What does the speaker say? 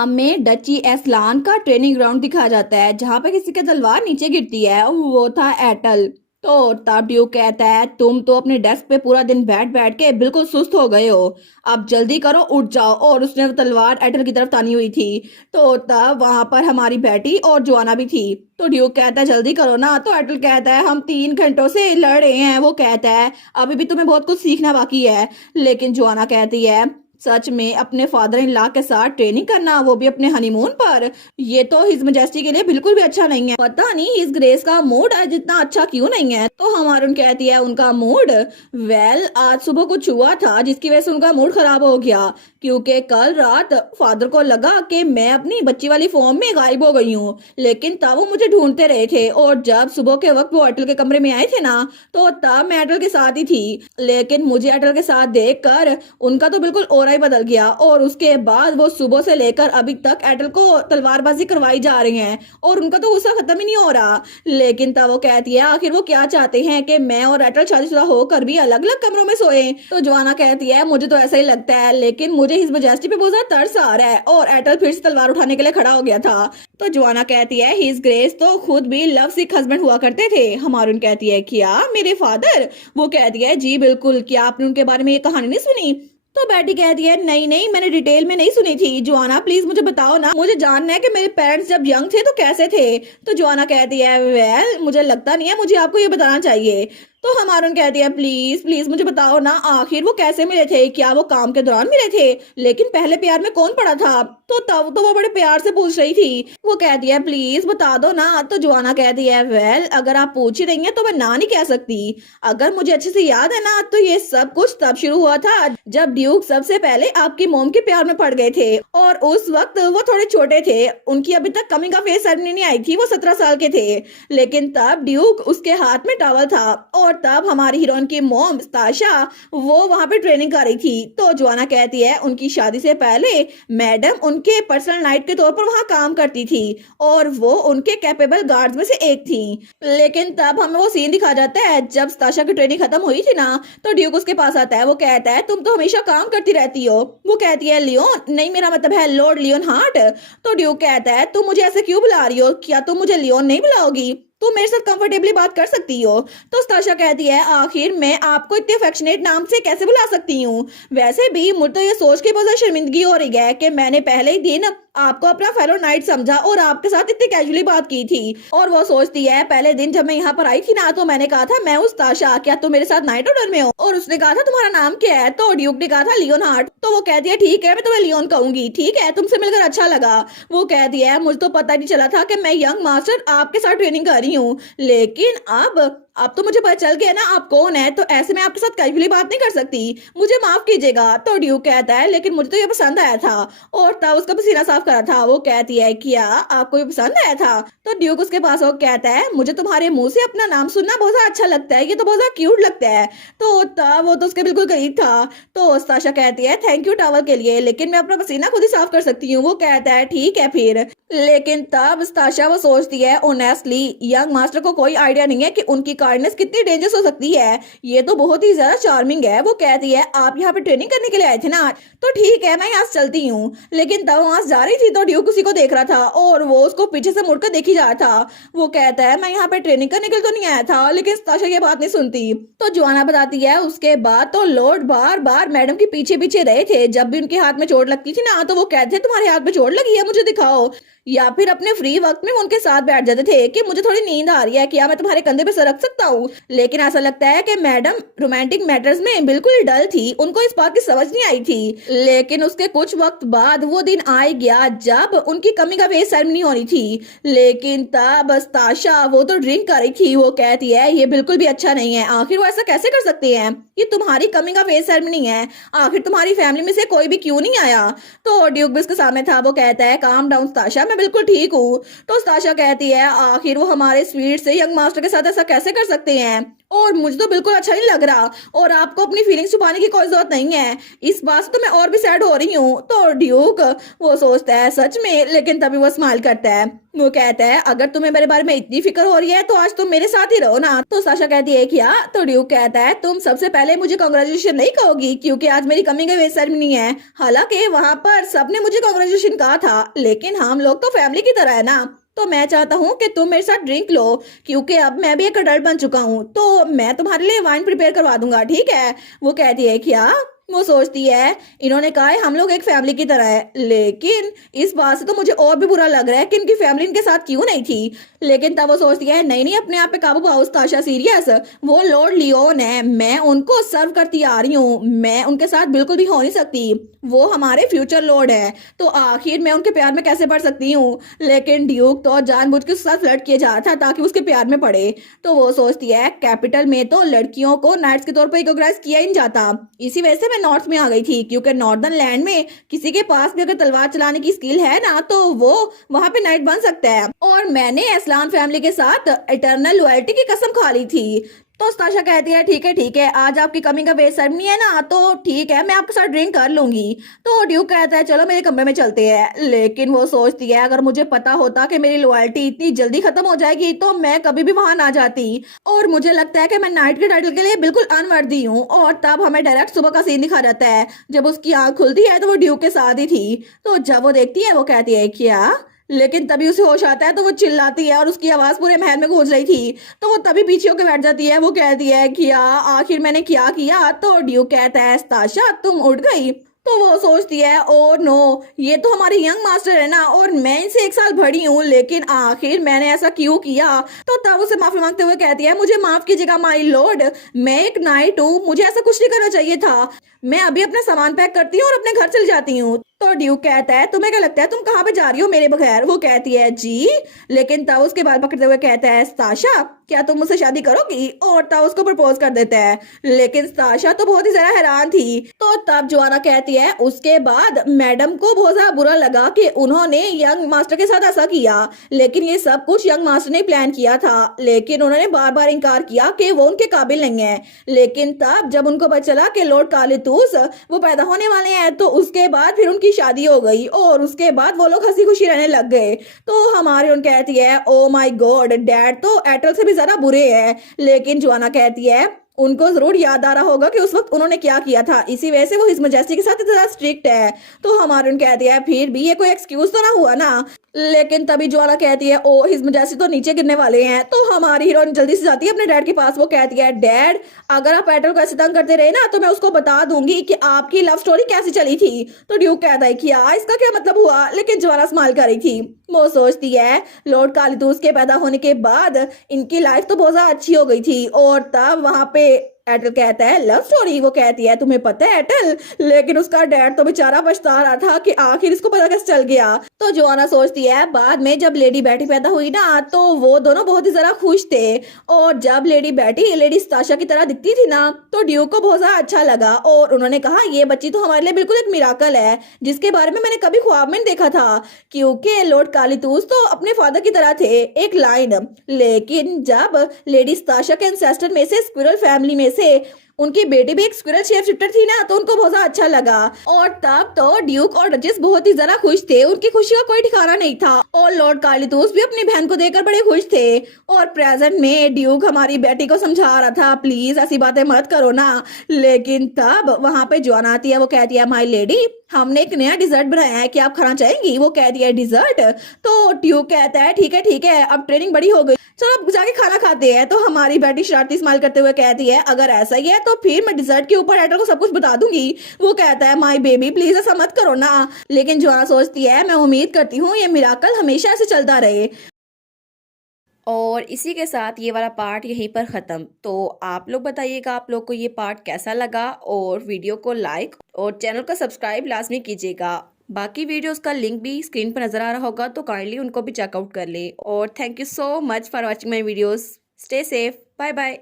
नाम में डची एस्लान का ट्रेनिंग ग्राउंड दिखाया जाता है जहां पे किसी की तलवार नीचे गिरती है और वो था एटल। तो तब ड्यूक कहता है तुम तो अपने डेस्क पे पूरा दिन बैठ बैठ के बिल्कुल सुस्त हो गए हो, अब जल्दी करो उठ जाओ। और उसने वो तलवार एटल की तरफ तानी हुई थी। तो तब वहां पर हमारी बेटी और जोआना भी थी। तो ड्यूक कहता है जल्दी करो ना। तो एटल कहता है हम 3 घंटों से लड़ रहे हैं। वो कहता है अभी भी तुम्हें बहुत कुछ सीखना बाकी है। लेकिन जोआना कहती है सच में अपने फादर इन लॉ के साथ ट्रेनिंग करना, वो भी अपने हनीमून पर, ये तो हिज मजेस्टी के लिए बिल्कुल भी अच्छा नहीं है। पता नहीं हिज ग्रेस का मूड आज इतना अच्छा क्यों नहीं है। तो हमारून कहती है उनका मूड, वेल आज सुबह कुछ हुआ था जिसकी वजह से उनका मूड खराब हो गया, क्योंकि कल रात फादर को लगा कि मैं अपनी बच्ची वाली फॉर्म में गायब हो गई हूँ, लेकिन तब वो मुझे ढूंढते रहे थे। और जब सुबह के वक्त वो अटल के कमरे में आए थे ना, तो तब मैं अटल के साथ ही थी। लेकिन मुझे अटल के साथ देखकर उनका तो बिल्कुल ऑरा ही बदल गया। और उसके बाद वो सुबह से लेकर अभी तक एटल को तलवारबाजी करवाई जा रही हैं और उनका तो गुस्सा खत्म ही नहीं हो रहा। लेकिन तब वो कहती है आखिर वो क्या चाहते हैं कि मैं और एटल शादीशुदा होकर भी अलग अलग कमरों में सोए। तो जोआना कहती है मुझे तो ऐसा ही लगता है, लेकिन मुझे हिज मजेस्टी पे बहुत ज्यादा तरस आ रहा है। और एटल फिर से तलवार उठाने के लिए खड़ा हो गया था। तो जोआना कहती है हिज ग्रेस तो खुद भी लव सिक हस्बैंड हुआ करते थे। हमारून कहती है क्या मेरे फादर? वो कहती है जी बिल्कुल, क्या आपने उनके बारे में ये कहानी नहीं सुनी? तो बेटी कहती है नहीं नहीं, मैंने डिटेल में नहीं सुनी थी। जोआना प्लीज मुझे बताओ ना, मुझे जानना है कि मेरे पेरेंट्स जब यंग थे तो कैसे थे। तो जोआना कहती है वेल मुझे लगता नहीं है मुझे आपको ये बताना चाहिए। तो हमारून कहती है प्लीज प्लीज मुझे बताओ ना, आखिर वो कैसे मिले थे? क्या वो काम के दौरान मिले थे? लेकिन पहले प्यार में कौन पड़ा था? तो तब तो वो बड़े प्यार से पूछ रही थी। वो कहती है प्लीज बता दो ना। तो जोआना कहती है वेल अगर आप पूछ ही रही हैं तो मैं ना नहीं कह सकती। अगर मुझे अच्छे से याद है ना, तो ये सब कुछ तब शुरू हुआ था जब ड्यूक सबसे पहले आपकी मोम के प्यार में पड़ गए थे। और उस वक्त वो थोड़े छोटे थे, उनकी अभी तक कमिंग ऑफ एज सेरेमनी नहीं आई थी, वो 17 साल के थे। लेकिन तब ड्यूक उसके हाथ में टॉवल था और तब हमारी हीरोइन की मोम ताशा वो वहां पे ट्रेनिंग कर रही थी। तो जोआना कहती है उनकी शादी से पहले मैडम उनके पर्सनल नाइट के तौर पर वहां काम करती थी और वो उनके कैपेबल गार्ड्स में से एक थी। लेकिन तब हमें वो सीन दिखा जाता है जब ताशा की ट्रेनिंग खत्म हुई थी ना, तो ड्यूक उसके पास आता है। वो कहता है तुम तो हमेशा काम करती रहती हो। वो कहती है लियोन, नहीं मेरा मतलब है लॉर्ड लियोन हार्ट। तो ड्यूक कहता है तुम मुझे ऐसे क्यों बुला रही हो? क्या तुम मुझे लियोन नहीं बुलाओगी? तुम मेरे साथ कंफर्टेबली बात कर सकती हो। तो स्ताशा कहती है आखिर मैं आपको इतने अफेक्शनेट नाम से कैसे बुला सकती हूँ? वैसे भी मुझे तो ये सोच के बहुत ज्यादा शर्मिंदगी हो रही है कि मैंने पहले ही दिन आपको अपना फेलो नाइट समझा और आपके साथ इतनी कैजुअली बात की थी। और वो सोचती है पहले दिन जब मैं यहाँ पर आई थी ना, तो मैंने कहा था मैं हूँ ताशा, क्या तुम मेरे साथ नाइट ऑर्डर में हो? और उसने कहा था तुम्हारा नाम क्या है? तो ड्यूक ने कहा था लियोन हार्ट। तो वो कहती है ठीक है मैं तुम्हें लियोन कहूंगी, ठीक है तुमसे मिलकर अच्छा लगा। वो कहती है मुझे तो पता नहीं चला था कि मैं यंग मास्टर आपके साथ ट्रेनिंग कर रही हूँ, लेकिन अब तो मुझे पता चल गया ना आप कौन है, तो ऐसे में आपके साथ कैजुअली बात नहीं कर सकती, मुझे माफ कीजिएगा। तो ड्यूक कहता है लेकिन मुझे तो ये पसंद आया था। और तब उसका पसीना साफ करा था। वो कहती है क्या आपको ये पसंद आया था? तो ड्यूक उसके पास वो कहता है मुझे तुम्हारे मुंह से अपना नाम सुनना बहुत ज्यादा अच्छा लगता है, ये तो बहुत ज्यादा क्यूट लगता है। तो तब वो तो उसके बिल्कुल करीब था। तो ताशा कहती है थैंक यू टॉवल के लिए, लेकिन मैं अपना पसीना खुद ही साफ कर सकती हूँ। वो कहता है ठीक है फिर। लेकिन तब ताशा वो सोचती है ऑनेस्टली यंग मास्टर को कोई आइडिया नहीं है कि उनकी काइंडनेस कितनी डेंजरस हो सकती है, ये तो बहुत ही ज्यादा चार्मिंग है। वो कहती है आप यहाँ पे ट्रेनिंग करने के लिए आए थे ना, तो ठीक है मैं यहाँ से चलती हूँ। लेकिन तब वहां से जा रही थी तो ड्यूक उसी को देख रहा था और वो उसको पीछे से मुड़कर देखी जा रहा था। वो कहता है मैं यहाँ पे ट्रेनिंग करने के लिए तो नहीं आया था। लेकिन ताशा ये बात नहीं सुनती। तो जोआना बताती है उसके बाद तो लॉर्ड बार बार मैडम के पीछे पीछे रहे थे, जब भी उनके हाथ में चोट लगती थी ना, तो वो कहते थे तुम्हारे हाथ में चोट लगी है मुझे दिखाओ। या फिर अपने फ्री वक्त में वो उनके साथ बैठ जाते थे कि मुझे थोड़ी नींद आ रही है, क्या मैं तुम्हारे कंधे पे सर रख सकता हूँ? लेकिन ऐसा लगता है कि मैडम रोमांटिक मैटर्स में बिल्कुल ही डल थी, उनको इस बात की समझ नहीं आई थी। लेकिन उसके कुछ वक्त बाद वो दिन आ गया जब उनकी कमिंग ऑफ एज सेरेमनी होनी थी। लेकिन तब ताशा वो तो ड्रिंक कर रही थी। वो कहती है ये बिल्कुल भी अच्छा नहीं है, आखिर वो ऐसा कैसे कर सकते हैं? ये तुम्हारी कमिंग ऑफ एज सेरेमनी है, आखिर तुम्हारी फैमिली में से कोई भी क्यों नहीं आया? तो ड्यूक भी उसके सामने था। वो कहता है काम डाउन ताशा, मैं बिल्कुल ठीक हूँ। तो ताशा कहती है आखिर वो हमारे स्वीट से यंग मास्टर के साथ ऐसा कैसे कर सकते हैं? और मुझे तो बिल्कुल अच्छा नहीं लग रहा और आपको अपनी फीलिंग्स छुपाने की कोई जरूरत नहीं है। इस बात से तो मैं और भी सैड हो रही हूँ। तो ड्यूक वो सोचता है सच में, लेकिन तभी वो स्माइल करता है। वो कहता है अगर तुम्हें मेरे बारे में इतनी फिक्र हो रही है तो आज तुम मेरे साथ ही रहो ना। तो साशा कहती है क्या? तो ड्यूक कहता है तुम सबसे पहले मुझे कांग्रेचुलेशन नहीं कहोगी क्योंकि आज मेरी कमिंग आउट सेरेमनी है। हालांकि वहां पर सबने मुझे कांग्रेचुलेशन कहा था, लेकिन हम लोग तो फैमिली की तरह है ना। तो मैं चाहता हूँ कि तुम मेरे साथ ड्रिंक लो क्योंकि अब मैं भी एक अडल्ट बन चुका हूँ। तो मैं तुम्हारे लिए वाइन प्रिपेयर करवा दूंगा, ठीक है? वो कहती है क्या? वो सोचती है इन्होंने कहा है हम लोग एक फैमिली की तरह है, लेकिन इस बात से तो मुझे और भी बुरा लग रहा है कि इनकी फैमिली इनके साथ क्यों नहीं थी। लेकिन तब वो सोचती है नहीं नहीं, अपने आप पे काबू पाओ ताशा, सीरियस। वो लॉर्ड लियोन है, मैं उनको सर्व करती आ रही हूँ, मैं उनके साथ बिल्कुल भी हो नहीं सकती। वो हमारे फ्यूचर लॉर्ड है, तो आखिर मैं उनके प्यार में कैसे पड़ सकती हूँ? लेकिन ड्यूक तो जानबूझ के उसके साथ फ्लर्ट किया जा रहा था ताकि उसके प्यार में पड़े। तो वो सोचती है कैपिटल में तो लड़कियों को नाइट्स के तौर पर रिकॉग्नाइज किया ही नहीं जाता। इसी वजह से मैं नॉर्थ में आ गई थी क्योंकि नॉर्दर्न लैंड में किसी के पास भी अगर तलवार चलाने की स्किल है ना तो वो वहां पे नाइट बन सकता है। और मैंने असलान फैमिली के साथ इटर्नल लॉयल्टी की कसम खा ली थी। तो स्ताशा कहती है ठीक है, आज आपकी कमिंग का वेट सेरेमनी है ना, तो ठीक है मैं आपके साथ ड्रिंक कर लूंगी। तो ड्यूक कहता है चलो मेरे कमरे में चलते हैं। लेकिन वो सोचती है अगर मुझे पता होता कि मेरी लॉयल्टी इतनी जल्दी खत्म हो जाएगी तो मैं कभी भी वहां ना जाती। और मुझे लगता है कि मैं नाइट के टाइटल के लिए बिल्कुल अनवर्दी हूँ। और तब हमें डायरेक्ट सुबह का सीन दिखा जाता है, जब उसकी आंख खुलती है तो वो ड्यूक के साथ ही थी। तो जब वो देखती है वो कहती है क्या? लेकिन तभी उसे होश आता है तो वो चिल्लाती है और उसकी आवाज पूरे महल में गूंज रही थी। तो वो तभी पीछे होकर बैठ जाती है। वो कहती है क्या आखिर मैंने क्या किया? तो ड्यूक कहता है ताशा तुम उठ गई। तो वो सोचती है ओ नो, ये तो हमारी यंग मास्टर है ना और मैं इनसे एक साल बड़ी हूँ, लेकिन आखिर मैंने ऐसा क्यों किया? तो तब उसे माफी मांगते हुए कहती है मुझे माफ कीजिएगा माई लॉर्ड, मैं एक नाइट हूँ, मुझे ऐसा कुछ नहीं करना चाहिए था। मैं अभी अपना सामान पैक करती हूँ और अपने घर चली जाती हूँ। तो ड्यूक कहता है तुम्हें क्या लगता है तुम कहाँ पे जा रही हो मेरे बगैर? वो कहती है जी। लेकिन तब उसके बाल पकड़ते हुए कहता है स्ताशा क्या तुम मुझसे शादी करोगी? और तब उसको प्रपोज कर देता है। लेकिन स्ताशा तो बहुत ही ज्यादा हैरान थी। तो तब जोआना कहती है उसके बाद मैडम को बहुत ज्यादा बुरा लगा कि उन्होंने यंग मास्टर के साथ ऐसा किया, लेकिन ये सब कुछ यंग मास्टर ने प्लान किया था। लेकिन उन्होंने बार बार इनकार किया कि वो उनके काबिल नहीं है। लेकिन तब जब उनको पता चला कि लॉर्ड कालितूस वो पैदा होने वाले हैं तो उसके बाद फिर उनकी शादी हो गई और उसके बाद वो लोग हंसी खुशी रहने लग गए। तो हमारी उन कहती है ओ माय गॉड, डैड तो एटल से भी ज्यादा बुरे हैं। लेकिन जोआना कहती है उनको जरूर याद आ रहा होगा कि उस वक्त उन्होंने क्या किया था, इसी वजह से वो हिज मजेस्टी के साथ इतना स्ट्रिक्ट है। तो हमारे उन कहती है फिर भी ये कोई एक्सक्यूज तो ना हुआ ना। लेकिन तभी ज्वाला कहती है ओ हिज मजेस्टी तो नीचे गिरने वाले हैं। तो हमारी हीरोइन जल्दी से जाती है अपने डैड के पास। वो कहती है डैड अगर आप एटल को ऐसे तंग करते रहे ना तो मैं उसको बता दूंगी कि आपकी लव स्टोरी कैसे चली थी। तो ड्यूक कहता है क्या इसका क्या मतलब हुआ? लेकिन ज्वाला स्माइल कर रही थी। वो सोचती है लॉर्ड कालितूस के पैदा होने के बाद इनकी लाइफ तो बहुत ज्यादा अच्छी हो गई थी। और तब वहां पे एटल कहता है लव स्टोरी? वो कहती है तुम्हें पता है एटल, लेकिन उसका डैड तो बेचारा पछता रहा था कि आखिर इसको पता कैसे चल गया। तो जोआना सोचती है बाद में जब लेडी बैटी पैदा हुई ना तो वो दोनों बहुत ही जरा खुश थे। और जब लेडी बैटी लेडी स्ताशा की तरह दिखती थी ना तो ड्यूक को बहुत ज्यादा अच्छा लगा और उन्होंने कहा ये बच्ची तो हमारे लिए बिल्कुल एक मिराकल है जिसके बारे में मैंने कभी ख्वाब में नहीं देखा था, क्योंकि लॉर्ड कालितूस तो अपने फादर की तरह थे, एक लाइन। लेकिन जब लेडी स्ताशा के एंसेस्टर में से स्क्विरल फैमिली में से उनकी बेटी भी एक स्क्विरल शेप शिफ्टर थी ना तो उनको बहुत ज्यादा अच्छा लगा। और तब तो ड्यूक और डचेस बहुत ही ज्यादा खुश थे, उनकी खुशी का कोई ठिकाना नहीं था। और लॉर्ड कालितूस भी अपनी बहन को देखकर बड़े खुश थे। और प्रेजेंट में ड्यूक हमारी बेटी को समझा रहा था प्लीज ऐसी बातें मत करो ना। लेकिन तब वहां पे जॉन आती है। वो कहती है माय लेडी हमने एक नया डिजर्ट बनाया है, क्या आप खाना चाहेंगी? वो कहती है डिजर्ट? तो ड्यूक कहता है ठीक है अब ट्रेनिंग बड़ी हो गई, चलो अब जाके खाना खाते हैं। तो हमारी बेटी शरारती स्माइल करते हुए कहती है अगर ऐसा ही है तो फिर मैं डिजर्ट के ऊपर एटल को सब कुछ बता दूंगी। वो कहता है माय बेबी प्लीज ऐसा मत करो ना। लेकिन जोआना सोचती है मैं उम्मीद करती हूँ ये मिराकल हमेशा ऐसे चलता रहे। और इसी के साथ ये वाला पार्ट यहीं पर ख़त्म। तो आप लोग बताइएगा आप लोग को ये पार्ट कैसा लगा और वीडियो को लाइक और चैनल को सब्सक्राइब लाजमी कीजिएगा। बाकी वीडियोस का लिंक भी स्क्रीन पर नज़र आ रहा होगा तो काइंडली उनको भी चेकआउट कर ले। और thank you so much for watching my videos. Stay safe, bye bye.